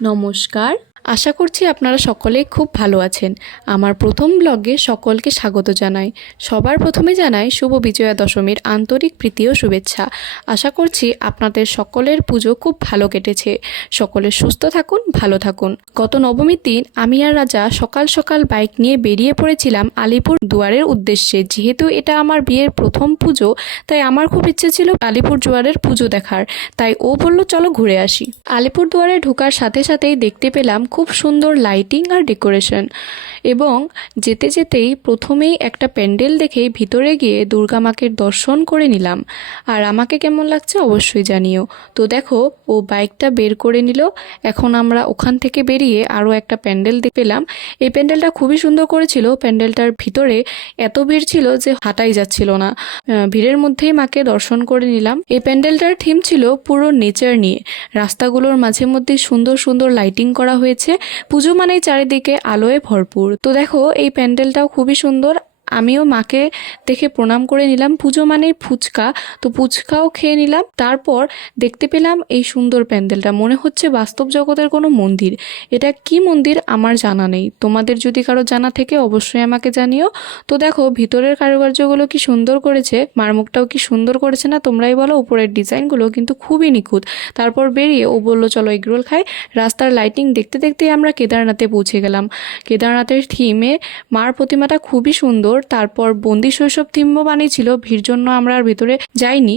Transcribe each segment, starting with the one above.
নমস্কার। আশা করছি আপনারা সকলেই খুব ভালো আছেন। আমার প্রথম ব্লগে সকলকে স্বাগত জানাই। সবার প্রথমে জানাই শুভ বিজয়া দশমীর আন্তরিক প্রীতি ও শুভেচ্ছা। আশা করছি আপনাদের সকলের পুজো খুব ভালো কেটেছে। সকলে সুস্থ থাকুন, ভালো থাকুন। গত নবমীর দিন আমি আর রাজা সকাল সকাল বাইক নিয়ে বেরিয়ে পড়েছিলাম আলিপুর দুয়ারের উদ্দেশ্যে। যেহেতু এটা আমার বিয়ের প্রথম পুজো, তাই আমার খুব ইচ্ছে ছিল আলিপুর দুয়ারের পুজো দেখার। তাই ও বলল চলো ঘুরে আসি। আলিপুর দুয়ারে ঢোকার সাথে সাথেই দেখতে পেলাম খুব সুন্দর লাইটিং আর ডেকোরেশন, এবং যেতে যেতেই প্রথমেই একটা প্যান্ডেল দেখেই ভিতরে গিয়ে দুর্গা মাকে দর্শন করে নিলাম। আর আমাকে কেমন লাগছে অবশ্যই জানিও। তো দেখো, ও বাইকটা বের করে নিল। এখন আমরা ওখান থেকে বেরিয়ে আরও একটা প্যান্ডেল দেখতে পেলাম। এই প্যান্ডেলটা খুবই সুন্দর করেছিল। প্যান্ডেলটার ভিতরে এত ভিড় ছিল যে হাঁটাই যাচ্ছিল না। ভিড়ের মধ্যেই মাকে দর্শন করে নিলাম। এই প্যান্ডেলটার থিম ছিল পুরো নেচার নিয়ে। রাস্তাগুলোর মাঝে মধ্যে সুন্দর সুন্দর লাইটিং করা হয়েছে। পুজো মানেই চারিদিকে আলোয় ভরপুর। তো দেখো, এই প্যান্ডেলটাও খুবই সুন্দর। আমিও মাকে দেখে প্রণাম করে নিলাম। পুজো মানেই ফুচকা, তো ফুচকাও খেয়ে নিলাম। তারপর দেখতে পেলাম এই সুন্দর প্যান্ডেলটা, মনে হচ্ছে বাস্তব জগতের কোনো মন্দির। এটা কি মন্দির আমার জানা নেই, তোমাদের যদি কারো জানা থেকে অবশ্যই আমাকে জানিও। তো দেখো, ভিতরের কারুকার্যগুলো কি সুন্দর করেছে, মারমুখটাও কি সুন্দর করেছে না তোমরাই বলো। উপরের ডিজাইনগুলো কিন্তু খুবই নিখুঁত। তারপর বেরিয়ে ও বলল চলো এগরোল খাই। রাস্তার লাইটিং দেখতে দেখতেই আমরা কেদারনাথে পৌঁছে গেলাম। কেদারনাথের থিমে মার প্রতিমাটা খুবই সুন্দর। তারপর বন্দি শৈশব থিমও বানিয়েছিল। ভিড় জন্য আমরা আর ভিতরে যাইনি।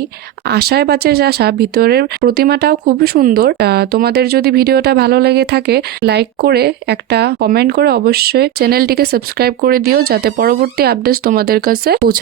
আশায় বাঁচে আশা, ভিতরের প্রতিমাটাও খুবই সুন্দর। তোমাদের যদি ভিডিওটা ভালো লেগে থাকে, লাইক করে একটা কমেন্ট করে অবশ্যই চ্যানেলটিকে সাবস্ক্রাইব করে দিও, যাতে পরবর্তী আপডেটস তোমাদের কাছে পৌঁছায়।